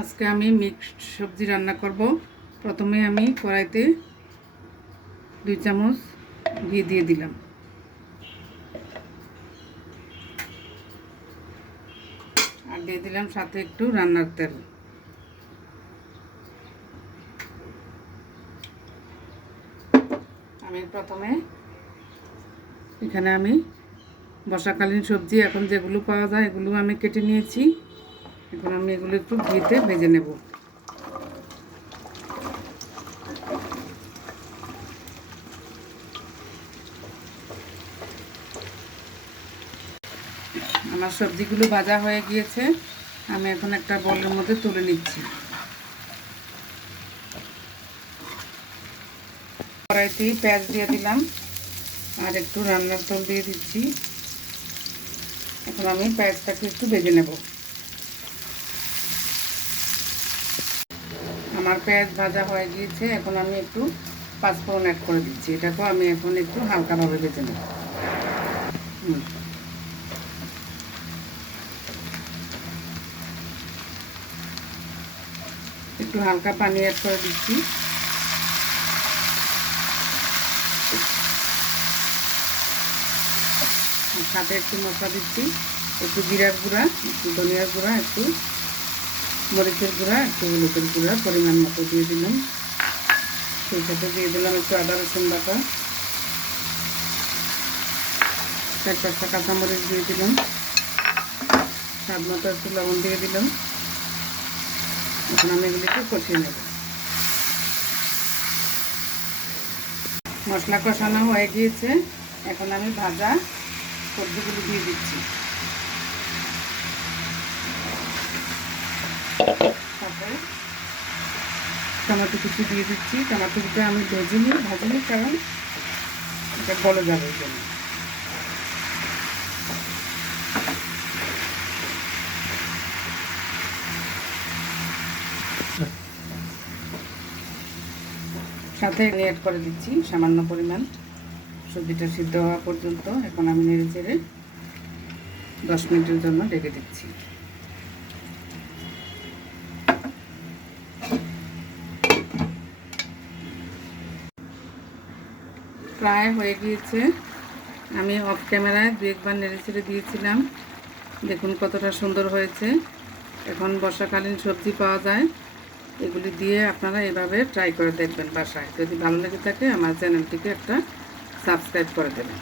আজকে আমি মিক্সড সবজি রান্না করব। প্রথমে আমি কড়াইতে 2 চামচ ঘি দিয়ে দিলাম। আর দিয়ে দিলাম সাথে একটু রান্নার তেল। আমি প্রথমে এখানে বর্ষাকালীন সবজি এখন যেগুলো পাওয়া যায় এগুলো আমি কেটে নিয়েছি। এখন আমি এগুলো একটু ঘিতে ভেজে নেব। আমার সবজিগুলো ভাজা হয়ে গিয়েছে, আমি এখন একটা বোলের মধ্যে তুলে নিচ্ছি। কড়াইতেই পেঁয়াজ দিয়ে দিলাম আর একটু রান্নার তেল দিয়ে দিচ্ছি। এখন আমি পেঁয়াজটাকে একটু ভেজে নেব। আমার পেঁয়াজ ভাজা হয়ে গিয়েছে, এখন আমি একটু পাঁচফোড়ন অ্যাড করে দিচ্ছি। এটাকেও আমি এখন একটু হালকাভাবে ভেজে নেব। একটু হালকা পানি অ্যাড করে দিচ্ছি। সাথে একটু মশলা দিচ্ছি, একটু জিরার গুঁড়া, একটু ধনিয়ার গুঁড়া, একটু মরিচের গুঁড়া, একটু হলুদের গুঁড়া পরিমাণ মতো দিয়ে দিলাম। সেই সাথে দিয়ে দিলাম একটু আদা রসুন বাটা, 4-5টা কাঁচামরিচ দিয়ে দিলাম, স্বাদ মতো একটু লবণ দিয়ে দিলাম। এখন আমি এগুলিকে কষিয়ে নেব। মশলা কষানো হয়ে গিয়েছে, এখন আমি ভাজা সবজিগুলো দিয়ে দিচ্ছি। তারপরে টমেটো কুচি দিয়ে দিচ্ছি। টমেটোটা আমি ভাজিনি কারণ এটা গলে যাবে এই জন্য। সাথে অ্যাড করে দিচ্ছি সামান্য পরিমাণ, সবজিটা সিদ্ধ হওয়া পর্যন্ত। এখন আমি নেড়ে চেড়ে 10 মিনিটের জন্য ঢেকে দিচ্ছি। প্রায় হয়ে গিয়েছে, আমি অফ ক্যামেরায় 2-1 বার নেড়ে চেড়ে দিয়েছিলাম। দেখুন কতটা সুন্দর হয়েছে। এখন বর্ষাকালীন সবজি পাওয়া যায়, এগুলি দিয়ে আপনারা এভাবে ট্রাই করে দেখবেন বাসায়। যদি ভালো লেগে থাকে আমার চ্যানেলটিকে একটা সাবস্ক্রাইব করে দেবেন।